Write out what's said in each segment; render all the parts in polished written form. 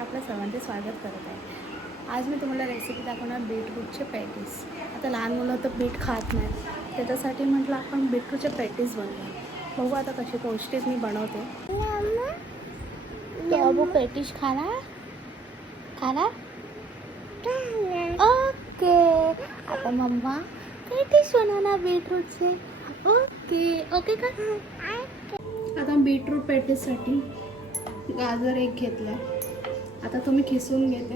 आपल्या सर्वांचे स्वागत करत आहे। आज मी तुम्हाला रेसिपी दाखवणार बीटरूटचे पॅटीस। आता लहान मुलं तर बीट खात नाही, त्याच्यासाठी म्हटलं आपण बीटरूटचे पॅटीस बनवूया। बघू आता कशी पौष्टिक मी बनवते। तो अबू पॅटीस खाना खाना ओके। आता मम्मा पॅटीस बनवणार बीटरूटचे। ओके ओके का? आता बीटरूट पॅटीससाठी गाजर एक घेतला, आता तुम्ही खिसून घेते।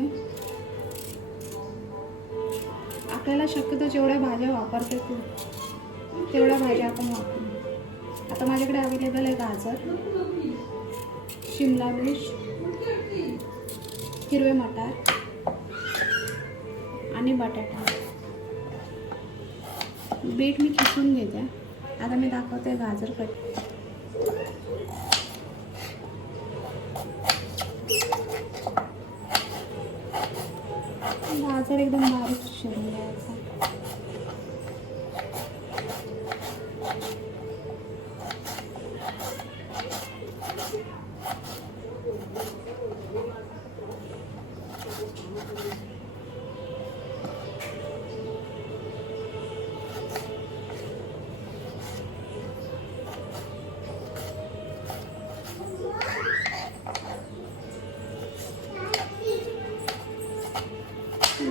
आपल्याला शक्यतो जेवढ्या भाज्या वापरते तेवढ्या भाज्या आपण वापरू। आता माझ्याकडे अवेलेबल आहे गाजर, शिमला मिर्च, हिरवे मटार आणि बटाटा। बीट मी खिसून घेते। आता मी दाखवते गाजर कट। गाजर एकदम बारीक चिरून घ्यायचा।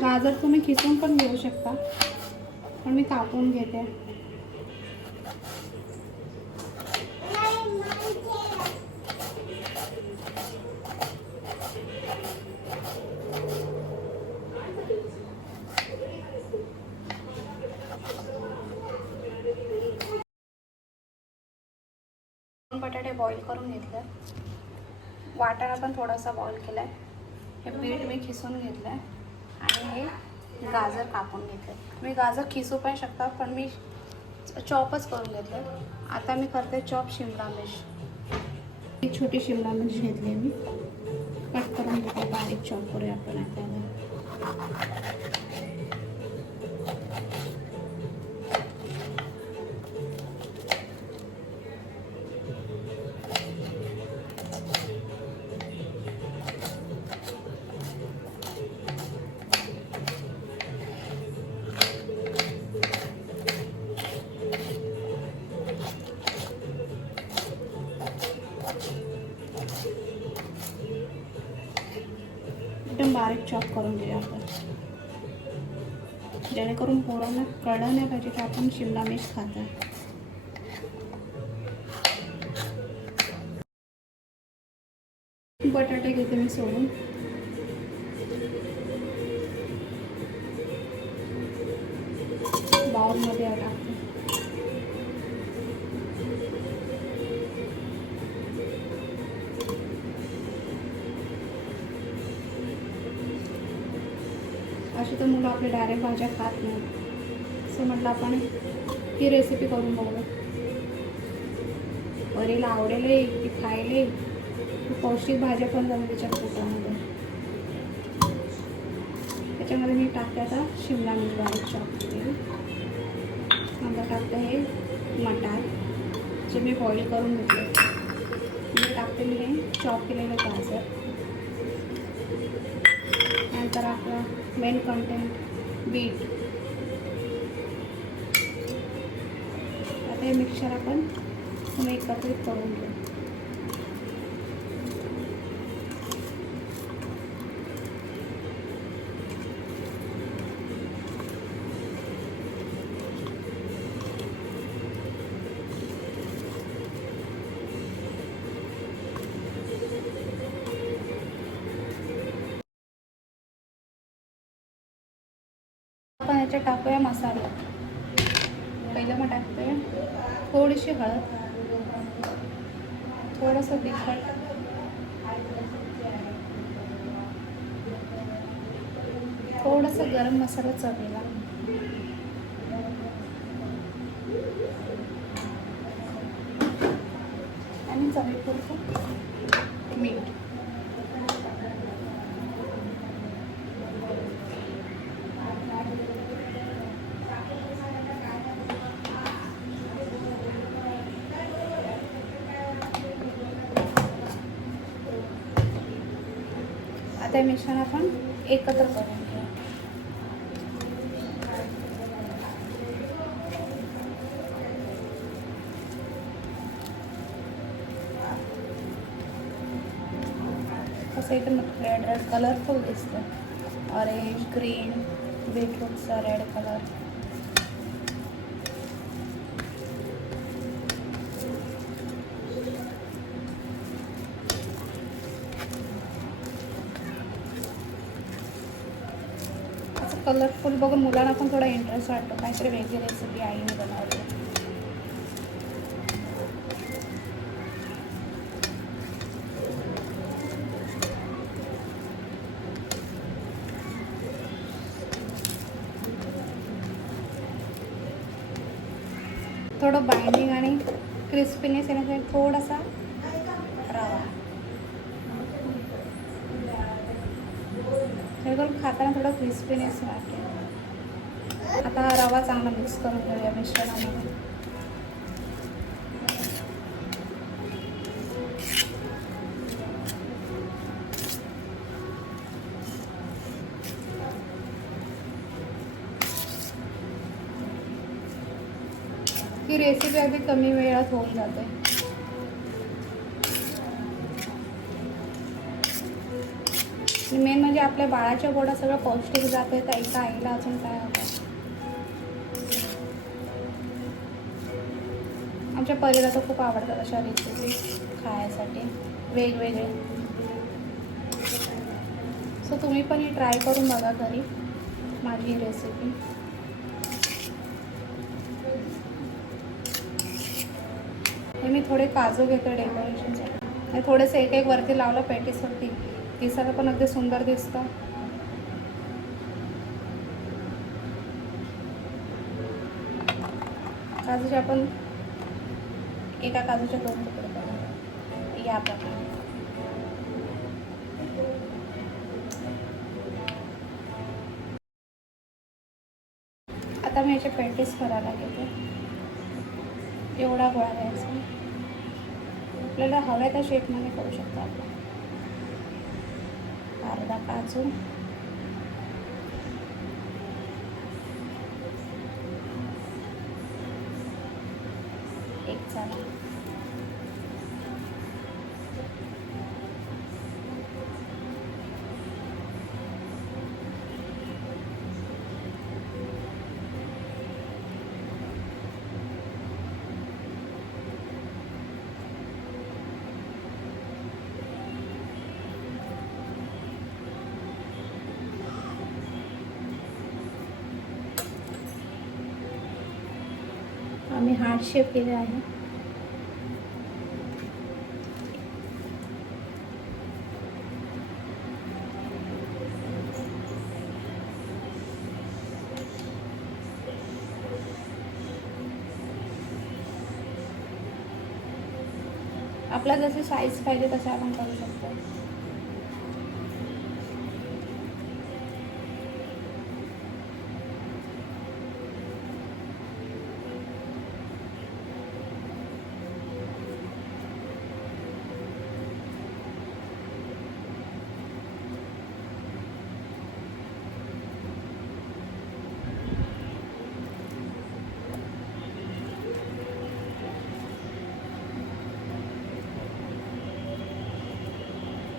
गाजर तुम्ही खिसून पण घेऊ शकता, पण मी कापून घेते। बटाटे बॉईल करून घेतले, वाटाणा पण थोडासा बॉईल केलाय, हे बीट मी खिसून घेतलंय आणि हे गाजर कापून घेतले। तुम्ही गाजर खिसू पण शकता, पण मी चॉपच करून घेतले। आता मी करते चॉप शिमला मिर्च। एक छोटी शिमला मिर्च घेतली, मी कट करून घेते, बारीक चॉप करूया आपण आता। एकदम बारीक चॉप करून घेऊया आपण, जेणेकरून पोरांना कळलं नाही पाहिजे की आपण शिमला मिर्च खातो। बटाटे घेते मी सोडून, बाउलमध्ये टाकते। अशी तर मुलं आपले डायरेक्ट भाज्या खात नाही, असं म्हटलं आपण ही रेसिपी करून बघू। वरील आवडेल ती खायले, पौष्टिक भाज्या पण जाऊन त्याच्या पोटामध्ये। त्याच्यामध्ये मी टाकते आता शिमला मिर्च बारीक चॉप केली, नंतर टाकते हे मटार जे मी बॉईल करून घेतले, नंतर टाकते मी हे चॉप केलेलं गाजर, नंतर आपलं मेन कंटेंट बीट। आता हे मिक्सचर आपण एकत्रित करून घेऊ। आपण याच्यात टाकूया मसाला। पहिलं मग टाकतोय थोडीशी हळद, थोडंसं तिखट, थोडंसं गरम मसाला चवीला, आणि चवीपुरतं मीठ। आता हे मिश्रण आपण एकत्र करून घेऊ. असं एकदम रेड रेड कलरफुल दिसतं. ऑरेंज, ग्रीन, बीटरूटचा रेड कलर. असं कलरफुल बघून मुलांना पण थोडा इंटरेस्ट वाटतो, काहीतरी वेगळी रेसिपी आईने बनवली. थोडं बाइंडिंग आणि क्रिस्पीनेस येण्यासाठी थोडासा रवा. जेणेकरून खाताना थोडं क्रिस्पीनेस वाटेल. आता हा रवा चांगला मिक्स करून घेऊया मिश्रणामध्ये. ही रेसिपी अगदी कमी वेळात होऊन जाते. मेन म्हणजे आपल्या बाळाच्या पोटात सगळं पौष्टिक जाते, तर एका आईला अजून काय हवं. आमच्या परिवाराला तर खूप आवडतात अशा रेसिपी खाण्यासाठी वेगवेगळे. सो तुम्ही पण ही ट्राय करून बघा घरी माझी ही रेसिपी. मी थोडे काजू घेते डेकोरेशनसाठी. थोडेसे एक एक वरती लावलं पॅटीसवरती, दिसायला पण अगदी सुंदर दिसतं. काजूचे आपण एका काजूचे 2 तुकडे करू या प्रकारे. आता मी याचे पॅटीस करायला घेते. एवढा गोळा घ्यायचा. आपल्याला हव्या त्या शेपमध्ये करू शकतो आपण. अर्धा काजू, एक चणा, आम्ही हार्ट शेप केले आहे. आपल्याला जशी साईज पाहिजे तसे आपण करू शकतो.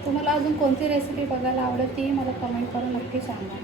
तुम्हाला अजून कोणती रेसिपी बघायला आवडेल ती मला कमेंट करून नक्की सांगा.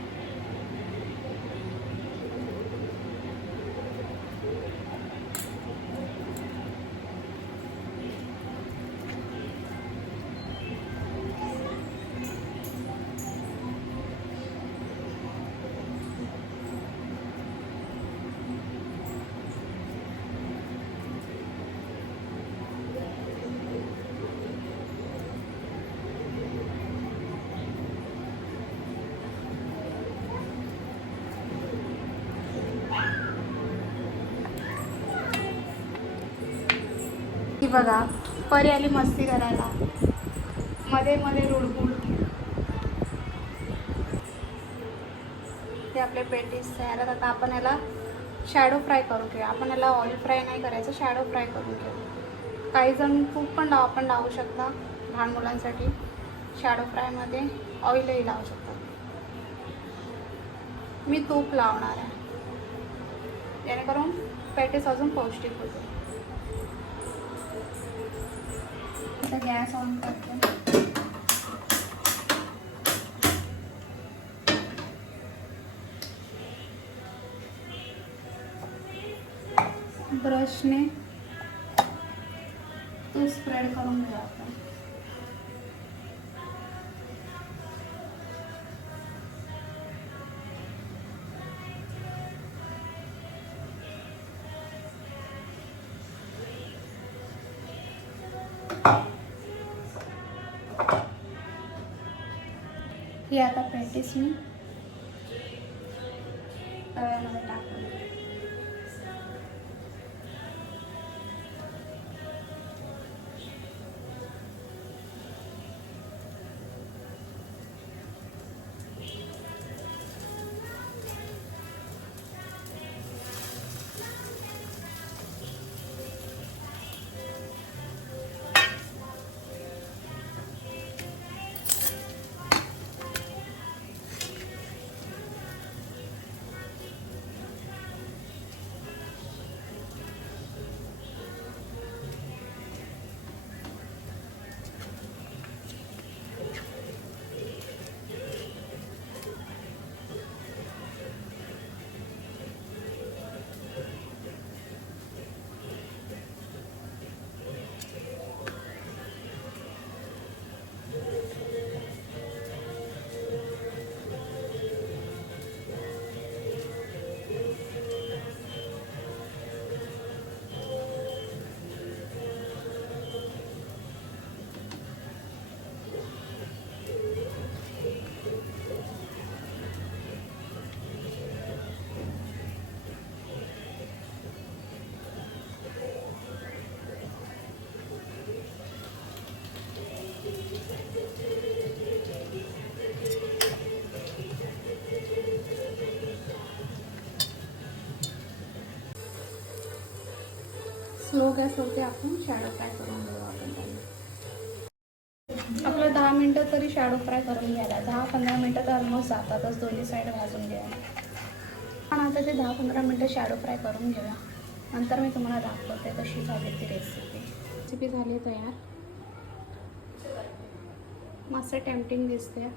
ही बघा परी आली मस्ती करायला, मध्ये मध्ये रुडबुड. ते आपले पेटीस तयार आहेत. आता आपण याला शॅडो फ्राय करून घेऊ. आपण याला ऑइल फ्राय नाही करायचं, शॅडो फ्राय करून घेऊ. काही जण तूप पण आपण लावू शकता लहान मुलांसाठी. शॅडो फ्रायमध्ये ऑइलही लावू शकता. मी तूप लावणार आहे जेणेकरून पॅटीस अजून पौष्टिक होते. आता गॅस ऑन करते. ब्रशने तो स्प्रेड करून घ्या आपण. ही आता पॅटीस मी तव्यामध्ये टाकून घ्या. स्लो गॅसवरती आपण शॅडो फ्राय करून घेऊ. आपण त्यांना आपलं 10 मिनटं तरी शॅडो फ्राय करून घ्यायला. 10-15 मिनटं तर ऑलमोस्ट जातातच दोन्ही साईड भाजून घ्यायला. पण आता ते 10-15 मिनटं शॅडो फ्राय करून घेऊया. नंतर मी तुम्हाला दाखवते कशी झाली ती रेसिपी झाली तयार. मस्त टेम्पटिंग दिसते.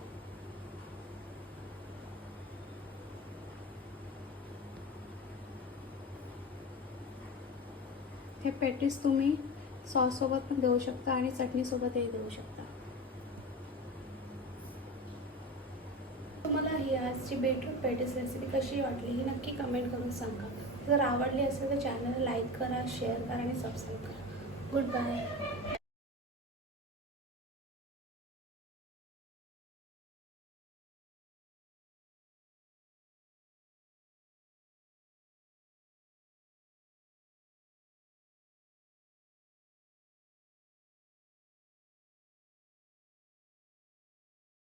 हे पॅटीस तुम्ही सॉससोबत पण देऊ शकता आणि चटणीसोबतही देऊ शकता. तुम्हाला ही आजची बीटरूट पॅटीस रेसिपी कशी वाटली ही नक्की कमेंट करून सांगा. जर आवडली असेल तर चॅनल लाईक करा, शेअर करा आणि सबस्क्राईब करा. Good bye.